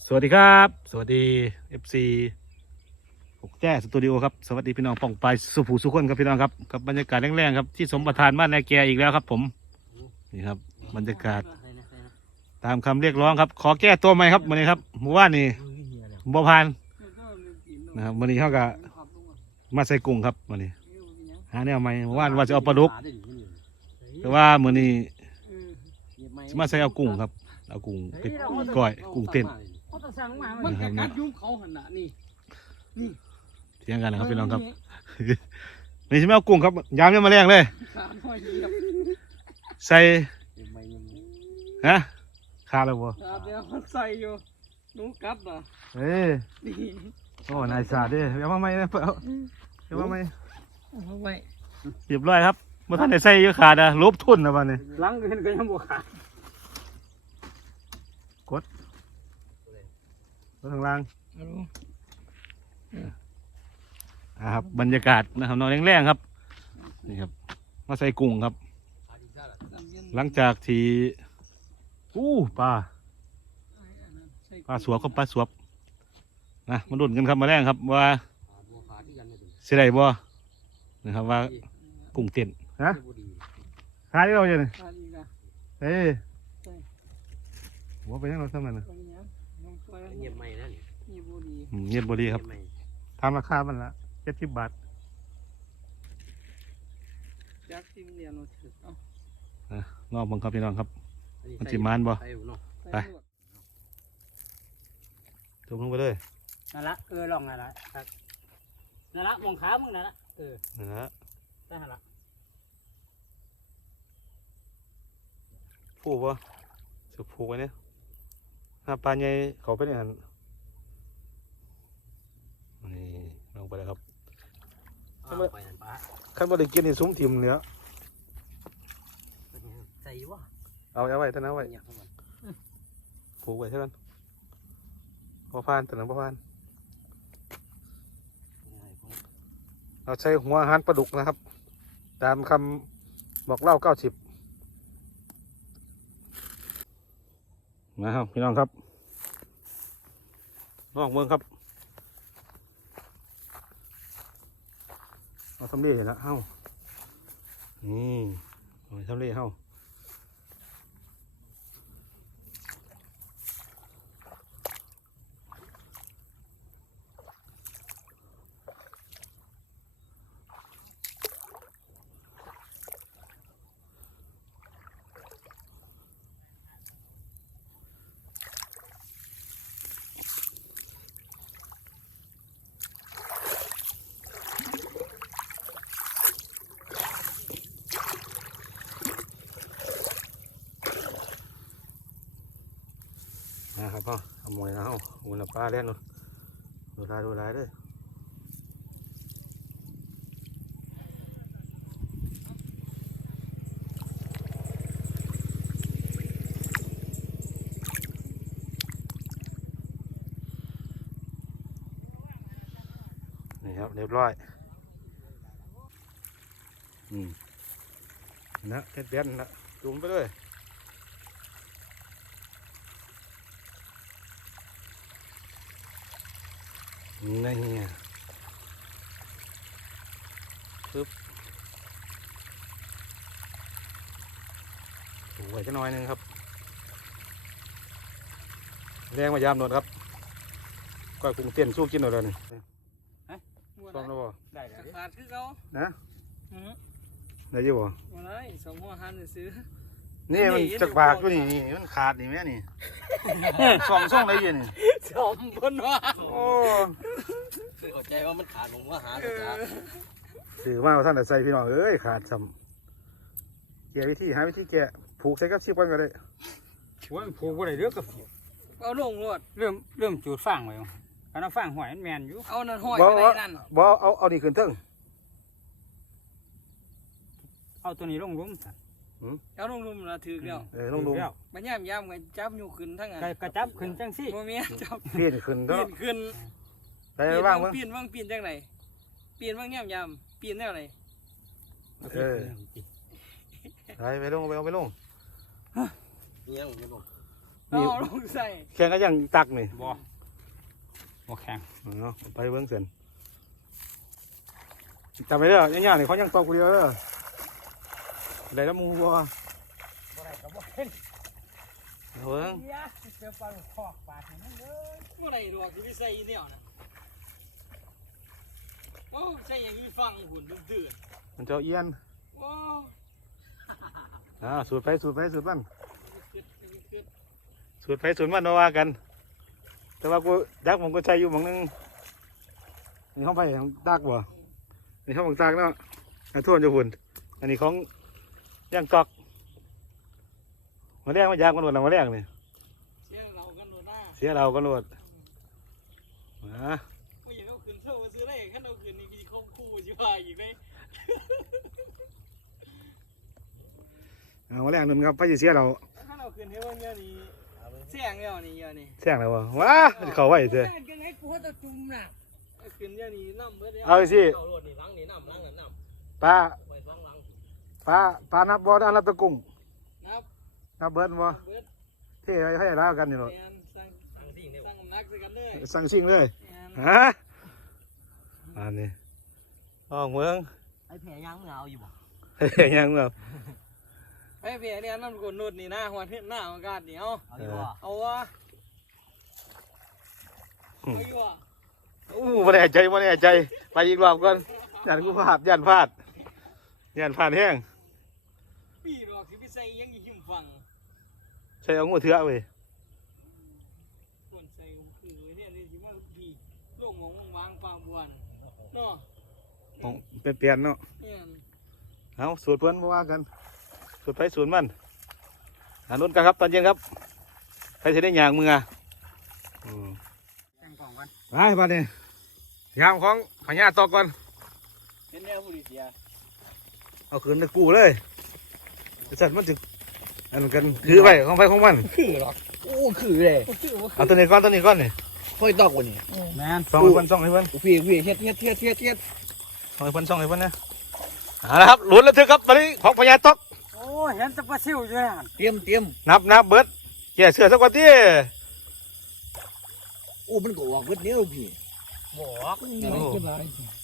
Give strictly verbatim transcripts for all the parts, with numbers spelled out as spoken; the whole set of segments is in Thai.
สวัสดีครับสวัสดี เอฟ ซี หกแจ้สตูดิโอครับสวัสดีพี่น้องป่องไปสุภูสุขคนครับพี่น้องครับกับบรรยากาศแรงๆครับที่สมประทานบ้านนายแกอีกแล้วครับผมนี่ครับบรรยากาศตามคำเรียกร้องครับขอแก้ตัวใหม่ครับวันนี้ครับเมื่อวานนี้บ่ผ่านนะครับวันนี้เขาก็มาใส่กุ้งครับวันนี้หาแนวใหม่เมื่อวานว่าจะเอาปลาดุกแต่ว่ามื้อนี้จะมาใส่เอากุ้งครับเอากุ้งเป็ดก้อยกุ้งเต้นมันจะกัดยุ่งเขาหันหน้านี่นี่เที่ยงกันนะครับพี่น้องครับนี่ใช่ไหมเอากุ้งครับยามยังมาแรงเลยใส่ฮะขาดแล้วบ่เดี๋ยวมันใส่อยู่หนูกัดอ่ะเอ้ยโอ้นายสาดดิเอามาไหมนะเอาเอามาไหมเอาไว้เรียบร้อยครับเมื่อท่านได้ใส่เยอะขาดอะลบทุนนะวันนี้หลังก็เห็นก็ยังบวขาดกดกดข้างล่างอ่าครับบรรยากาศนะครับนอนแรงๆครับนี่ครับมาใส่กุ้งครับหลังจากที่อู้ปลาปลาสวบก็ปลาสวบนะมาดุนกันครับมาแรงครับว่าเสียดายบ่นะครับว่ากุ้งเต้นฮะขายได้เราอยู่นี่เอ้ยว่าไปยังเราทำมันนะเงียบไม่นะนี่บุรีเงียบบดีครับทำราคามันละเจ็ดสิบบาทยักษ์ทิมเรียนเราถือเอานอกบังคับพี่น้องครับมันจิมานบ่ไปจมลงไปเลยนั่นละเออลองนั่นละนั่นละมองขามึงนั่นละเออนั่นละนั่นละผูกบ่สืบผูกไว้เนี่ยหน้าปลาใหญ่เขาไปเนี่ยนี่ลงไปเลยครับขั้นบ่ได้กินนี่ซุ้มถิ่มเลยใส่วะเอาเอาไว้ท่านเอาไว้ผูกไว้ใช่ไหมพอพานแต่หนังพอพานเราใช้หัวอาหารปลาดุกนะครับตามคำบอกเล่าเก้าสิบนะครับพี่น้องครับน้องเมืองครับเอาทำเล่แล้วเฮ้านี่เอาทำเล่เฮ้านะครับพ่อเอาหมวยนะเฮ้าหมวยปลาเล่นนู่นดูลายดูลายด้วยนี่ครับเรียบร้อยอืมนะเด็ดเด็ดนะจุ่มไปเลยนี่ไงปึ๊บถูไว้จะน้อยนึงครับแรงมายามหนวดครับก้อยกุ้งเต้นสู้กินหน่อยเลยนี่ซ้อมแล้วบ่ได้ขาดคือเขานะได้ยี่บ่อะไรสองหัวหันซื้อนี่มันจักบากอยู่นี่นี่มันขาดนี่แม่นี่สองช่องได้ยังนี่สองบนว่าโอ้คือเข้าใจว่ามันขาดลงว่าหาเลยจ้าสื่อมาท่านแต่ใส่พี่น้องเอ้ยขาดซ้ำแกวิธีหาวิธีแกผูกใส่กับชิบกันก็ได้ว่าผูกอะไรเรื่องกับเอาลงรถเริ่มเริ่มจุดฟังไว้การเอาฟังหอยแมนอยู่เอานั่นหอยอะไรนั่นบ่เอาเอานี่ขึ้นเทิงเอาตัวนี้ลงลุ่มเอาลงลุ่มละถือแล้วเออลงลุ่มมันย่ำย่ำกันจับอยู่ขึ้นทั้งนั้นกระจับขึ้นจังสิโมเมียจับเปลี่ยนขึ้นเปลี่ยนขึ้นได้บ้างมั้งเปลี่ยนบ้างเปลี่ยนจังไหนเปลี่ยนบ้างย่ำย่ำเปลี่ยนแนวไหนเออไปไปลงไปลงไปลงเงี้ยลงไปลงมเอาลงใส่แข่งก็ยังตักนี่บ่บ่แข็งเนาะไปเบิ้งเสร็จจำไปเด้อย่าๆนี่เขายังตอกกูเดียวเด้อได้แล้วมูบ่บ่ได้ก็บ่เห็นเบิ้งเดี๋ยวเดี๋ยวปลาคอกปลาให้มันเลยบ่ได้ดอกที่ใส่อีเนี่ยนะโอ้ใส่อย่างนี้ฟังหุ่นดื้อมันเจ้าเอียนๆโอ้อ่าสูตรไปสูตรไปสูตรมันสูตรไปสูตรมันเอาว่ากัน แต่ว่ากูดักผมก็ใช้อยู่หมองนึงนี่ห้องไปของดักบ่นี่ห้องของดักเนาะอันทั่วจะหุ่นอันนี้ของย่างตอกมาแรงมายากมันหมดแล้วมาแรงนี่เสียเรากันโดนหน้าเสียเราก็โหลดมาไม่อยากเอาคืนเท่ามาซื้อได้ขั้นเอาคืนนี่มีคมคู่ชิบหายอีกเลยเอามาแรงนึงครับไปเสียเราขั้นเอาคืนให้ว่าเงี้ยนี่เสียงเงี้ยนี่เงี้ยนี่แซงแล้ววะว้าเขาไว้เถอะยังไงกูจะจุ่มน่ะเอาคืนเงี้ยนี่น้ำเบิดเอาสิเอาโหลดนี่ล้างนี่น้ำล้างนั่นน้ปลาำไปสองล้างปลาปลานับบอลอันละตะกุ้งนับนับเบิร์ดบ่เบิดเท่ให้ให้แล้วกันอยู่หรอกแอนสั่งสั่งสิ่งสั่งนักสิกันเลยสั่งชิงเลยแอนฮะอันนี้อ๋อเมืองไอ้แผลยังมึงเอาอยู่บ่เฮ้ยยังแบบไอ้เพียเนี่ยน้ำกดนุดนี่นะหัวที่หน้าอากาศเดี๋ยวเอาอยู่บ่เอาวะเอาอยู่อ่ะอู้ไม่แน่ใจไม่แน่ใจไปอีกรอบก่อนยันกูพลาดยันพลาดยันพลาดแห้งปีหรอกที่พี่ใส่ยังหิมฟังใช่เอางูเถื่อเว้ยคนใส่คือเนี่ยนี่ที่ว่าดีโล่งมองวางปลาบวนเนาะของเป็นเปลี่ยนเนาะเนี่ยเอาสูตรเพื่อนมาว่ากันสูตรไปสูตรมันอ่านุ่นกันครับตอนเย็นครับใครจะได้ยางมืออ่ะอืมแต่งกล่องกันไปบ้านนี้ยามของพญาตอกก่อนเป็นแนวผู้ดีเสียเอาคืนตะกูเลยไอ้สัตว์มันจะอันนั้นกันคือไปของไปของมันคือหรอกโอ้คือเลยเอาตัวนี้ก้อนตัวนี้ก้อนนี่ค่อยตอกกว่านี้แมนส่องให้เพิ่นส่องให้เพิ่นพี่พี่เฮ็ดเฮ็ดเฮ็ดเฮ็ดเฮ็ดส่องให้เพิ่นส่องให้เพิ่นนะเอาละครับหลุนแล้วเถอะครับตอนนี้ของพญาตอกโอ้เห็นแตะปลาซิวอยู่เนี่ยเตรียมเตรียมนับนับเบิดแก่เสือสักวันที่โอ้มันก็ออกเบิดเนี้ยพี่บอกนี่ขึ้นไร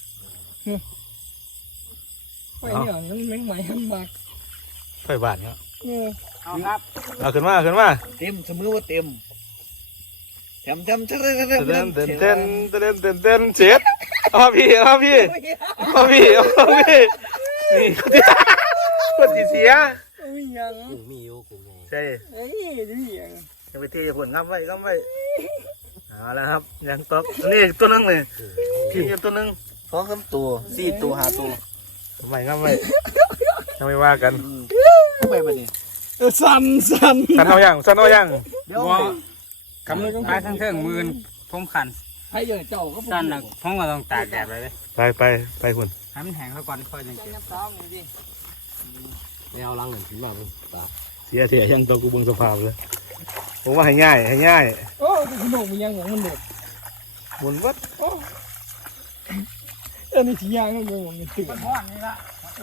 ไปเนี่ยมันแมงไหมมันบักไฟบานเนาะเอาครับเอาขึ้นมาขึ้นมาเต็มเสมอว่าเต็มจำจำเต้นเต้นเต้นเต้นเต้นเต้นเต้นเต้นเจ็ดเอาพี่เอาพี่เอาพี่เอาพี่นี่คนที่คนที่เสียมียังกูมีอยู่กูไงใช่เอ้ยมียังยังไปเทผลงับไว้งับไว้เอาละครับยังตอกนี่ตัวนึงเลยที่นี่ตัวนึงสองสามตัวสี่ตัวห้าตัวทำไมงับไว้ยังไม่ว่ากันทำไมบัดนี้สั่นสั่นสันเอายังสันเอายังเดี๋ยวว่าคำนึงไปทั้งเทิงมือนผมขันให้เยอะเจ้าก็สั่นนะผมก็ต้องตากแดดไปเลยไปไปไปคุณให้มันแห้งแล้วก่อนค่อยจังเก็บต้องดิไม่เอาลังหนึ่งถึงมาเป็นตาเสียเสียยังตัวกูเบิ่งสภาพเลยผมว่าให้ง่ายให้ง่ายโอ้ขนมมันยังของมันเด็ดหมุนวัดเออนี่ที่ยังมันยังมันตื่นมันห้อนนี่ละ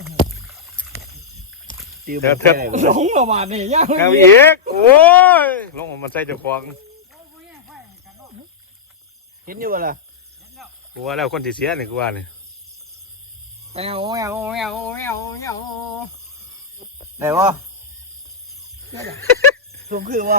ตีเถิดเถิดหลงระบาดนี่ยังเอาอีกโอ้ยลงมันใส่เจ้าของเห็นอยู่บ่ล่ะกูว่าแล้วคนที่เสียนี่กูว่านี่แอวแอวแอวแอวแอวได้บ่สมคือบ่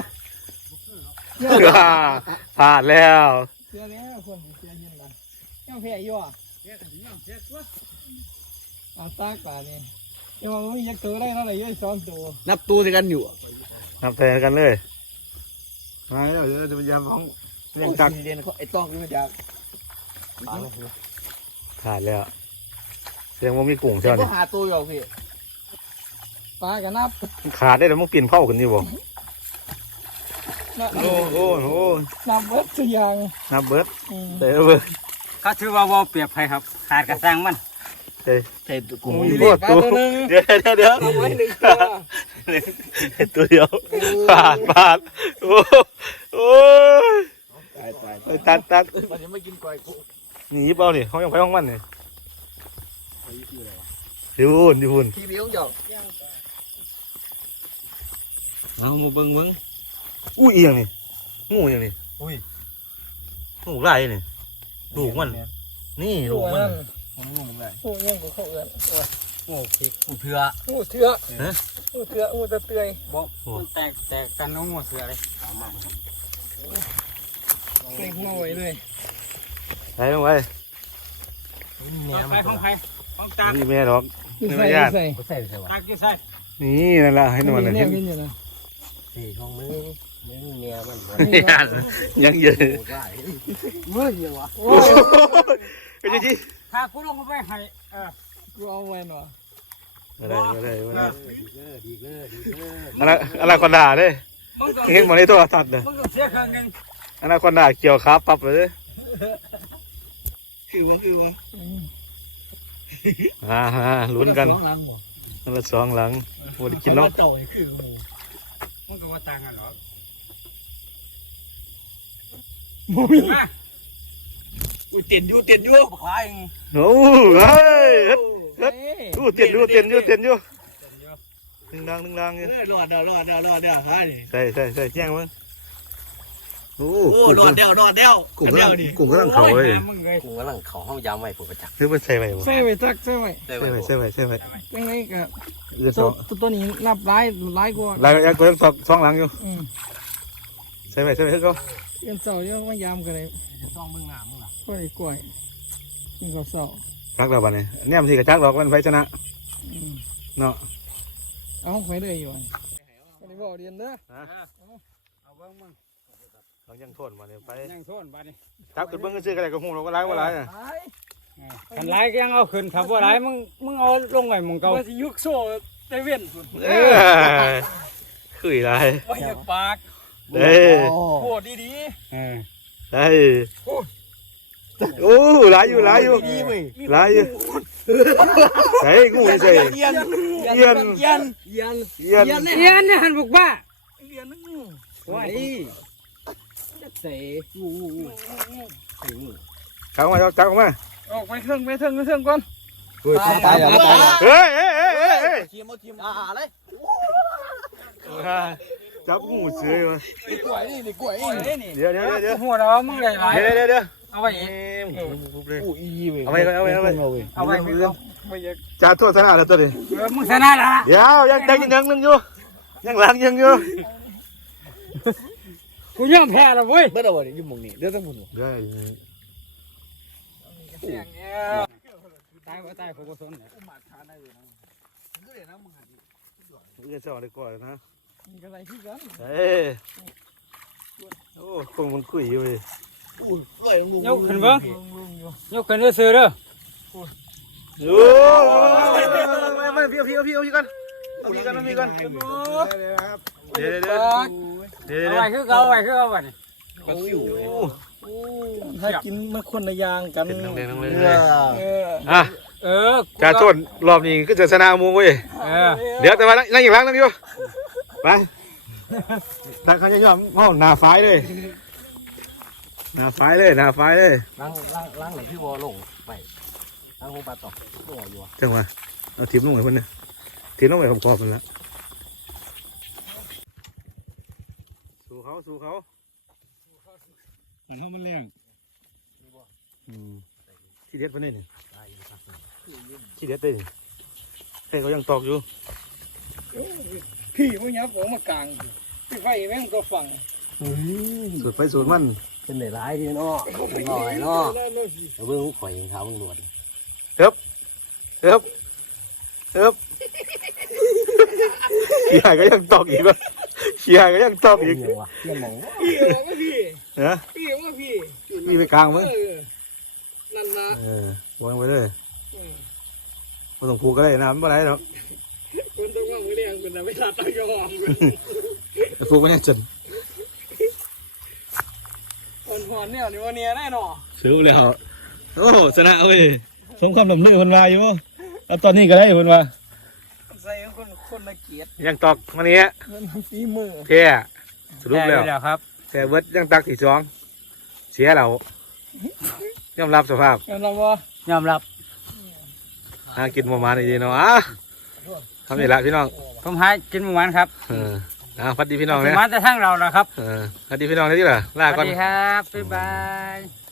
ผ่านแล้วเสียแล้วคนเสียยินละยังแพ้อยู่อ่ะเสียกันยังเสียตัวอาตากป่านี่ยังว่ามียักษ์ตัวได้เท่าไหร่ยังสองตัวนับตัวสิกันอยู่นับแทนกันเลยมาแล้วเดี๋ยวจะพยายามของเลี้ยงจักรเรียนเขาไอ้ต้องขึ้นมาจากผ่านแล้วเสียงว่ามีกุ้งเชียวก็นี่หาตัวอยู่พี่ปลากันนับขาดได้แล้วมึงปีนเผากันนี่บ่นับโอ้โหโอ้นับเบิดทุกอย่างนับเบิดอืมเตะเบิดก็ถือว่าว่าเปรียบใครครับ ขาดกระซังมันเตะใส่ตัวกูโอ้ยโคตรตัวเดี๋ยวเดี๋ยวเดี๋ยวไว้หนึ่งตัวตัวเดียวผ่านผ่านโอ้โอ้ยตายตายไปตัดตัดมันยังไม่กินก่อยกูหนีเปล่านี่เขายังไปห้องมันนี่อยู่หุ่นอยู่หุ่นทีเดียวเจ้าเอามาเบิ้งเบิ้งอู้เอียงนี่งูอย่างนี่อุ้ยงูไรนี่ลูกมันนี่ลูกมันผมงงเลยโอ้ยังกูเข้าเอือนโอ้ยโอ้พริกกูเถื่องูเถื่องูเถื่องูตะเตยบอกมันแตกแตกกันน้องหัวเสือเลยเล็กน้อยเลยไปลงไปของใครของใครของตากนี่แม่ดอกนี่นี่ใส่ไม่ยากใส่กูใส่ใส่วะตากกี่ใส่นี่นั่นละให้นอนเลยเนี่ยกินอยู่นะสี่ของมึงมึงเมียมันยังเยอะได้เมื่อยังวะโอ้ยเป็นยังไงถ้ากูลงไปให้เออกูเอาไว้หน่อยอะไรอะไรอะไรดีเลิศดีเลิศดีเลิศอะไรอะไรคนด่าเลยมึงต้องเห็นหมดในโทรศัพท์เลยมึงต้องเสียครึ่งหนึงอะไรคนด่าเกี่ยวขาปั๊บเลยคือวะคือวะอ่าฮะลุ้นกันสองหลังบ่นั่นละสองหลังโอ้ได้กินเนาะเต่าคือหมูมึงก็ว่าต่างกันหรอบ่มีมากูเตียนอยู่เตียนอยู่คล้ายโอ้เฮ้ยเฮ้ยดูเตียนดูเตียนอยู่เตียนอยู่หนึ่งดังหนึ่งดังอยู่รอดเดี๋ยวรอดเดี๋ยวรอดเดี๋ยวฮะนี่ใช่ใช่ใช่แย่งมันโอ้โอ้รอดเดี๋ยวรอดเดี๋ยวกุ้งเดี๋กำยวลังนี่กุ้งกำลังเขาเลยมึงเลยกูกำลังเขาห้องยามไว้ผมประจักษ์หรือมันใส่ไว้บ่ใส่ไว้จักใส่ไว้ได้ใส่ไว้ไว้ใส่ไว้ใส่ไว้จังไงก็เดี๋ยวสตัอวงตัวนี้นับหลายหลายกว่าลายยังก็ยังสองสองหลังอยู่อืมใส่ไว้ใส่ไว้ให้เขาเงินเสาร์ยังมายามกันเลยต้องมึงหนามึงหนาก็ได้กล้วยกินข้าวเสาร์รักเราบ้านนี้เนี่ยมันทีกระจักหรอกมันไฟชนะอืมเนาะเอาไปเลยอยู่อันนี้บอกเรียนเด้อเอาเบิ้งมึงเรายังทนมาเนี่ยไปยังโทนบ้านนี้จับขึ้นเบิ้งก็ซื้อกันอะไรก็หูเราก็ร้ายว่าร้ายอ่ะขันไล่ก็ยังเอาขึ้นขับว่าไล่มึงมึงเอาลงไว้มึงเก่าว่าสิยุกโซ่เตเว่นพุ่นเอ้ยคืออะไรว่าอยากปากเด้โหดดีเออได้โอ้ร้ายอยู่ร้ายอยู่ดีเว้ยร้ายอยู่ใส่งูใส่เยียนเยียนเยียนเยียนเยียนเยียนเรียนเนี่ยหันบุกบ้าเรียนนึงโอ้ยเตะอู้ขังมาจับออกมาออกไปเครื่องไปเครื่องไปเครื่องก่อนตายแล้วตายแล้วเฮ้ยเฮ้ยเฮ้ยเฮ้ยเฮ้ยทีมเอาทีมอ่าเลยจับงูเสือมานี่กล้วยนี่นี่กล้วยนี่เดี๋ยวเดี๋ยวเดี๋ยวหัวเรามึงได้หลายเดี๋ยวเดี๋ยวเดี๋ยวเอาไว้เอ้อีกยปุ๊บเลยอู้อีเว้ยเอาไปเอาไปเอาไปเอาไว้ไม่ต้องไม่อยากจ่าโทษสนาแล้วตัวนี้เออมึงชนะละเดี๋ยวยังยังยังนึงอยู่ยังหลังยังอยู่กูยอมแพ้แล้วเว้ยเมื่อเราเนี่ยอยู่มองนี่เดี๋ยวต้องมุนเดี๋ยวเสียงเนี่ยตายก็ตายกูก็สนเนี่ยเอื้อเจ้าดีกว่านะมีอะไรที่กันเอ้ยโอ้คงมันคุยอยู่เลยอู้กล้วยงูยกขึ้นเบิ้งลุงลุงอยู่ยกขึ้นด้วยซื้อเด้อโอ้ยไม่พี่พี่พี่พี่กันเอาพี่กันเอาพี่กันเดี๋ยวเดี๋ยวเดี๋ยวเอาเดี๋ยวไว้คือเอาไว้คือเอาไว้นี่กระสิวถ้ากินมาคนละอย่างกันเป็นนังเลงนังเลงเนื้อเอออ่ะเออจ่าโทษรอบนี้ก็จะชนะมูเว้ยเออเดี๋ยวแต่ว่านั่งอีกครั้งนึงอยู่ไปดังคันยังยอมเมาหน้าไฟเลยหน้าไฟเลยหน้าไฟเลยล้างล้างล้างไหนพี่วอลงไปล้างหูปลาตอกตัวอยู่จังหวะเอาทีมลงไปคนนึงทีมลงไปขอบขอบมันละสู่เขาสู่เขาเหมือนเขามันแรงขี้เด็ดปะเนี่ยนี่ขี้เด็ดเลยนี่ใครเขายังตอกอยู่พี่มันยับผมมากลางพี่ไฟแม่งก็ฟังสูดไปสูดมันเป็นไหนร้ายดีเนาะเป็นหน่อยเนาะเดี๋ยวเบิ่งข่อยเท้ามึงหนวดเอิบเอิบเอิบขี้หายก็ยังตอกอีกวะขี้หายก็ยังตอกอีกเงี้ยวะเงี้ยมองพี่บอกว่าพี่นะพี่ว่าพี่มีไปกลางมั้งเออนั่นละเออวางไปเลยไม่ต้องผูกก็ได้น้ำไม่เป็นไรหรอกคนต้องว่างมือเรียงคนจะไม่ทัดตายอมแต่ผูกไม่แน่จนคนหอนเนี่ยนี่วันนี้แน่นอนซื้อแล้วโอ้ชนะเว้ยสมความลำเลือคนมาอยู่แล้วตอนนี้ก็ได้คนมาใส่คนคนละเกียรติยังตอกมันนี้เงินฝีมือแพ้สรุปแพ้แล้วอยู่แล้วครับแต่เบิร์ดยังตักที่สองเสียเรายอมรับสภาพเงินเราว่ายอมรับหากินประมาณนี้เนาะอ่ะทำนี่ละพี่น้องผมให้กินหมูหวานครับเอออ้าวสวัสดีพี่น้องสินะมาแต่ทางเรานะครับเออสวัสดีพี่น้องนะที่ล่ะลาสก่อวัน สดีครับบ๊ายบาย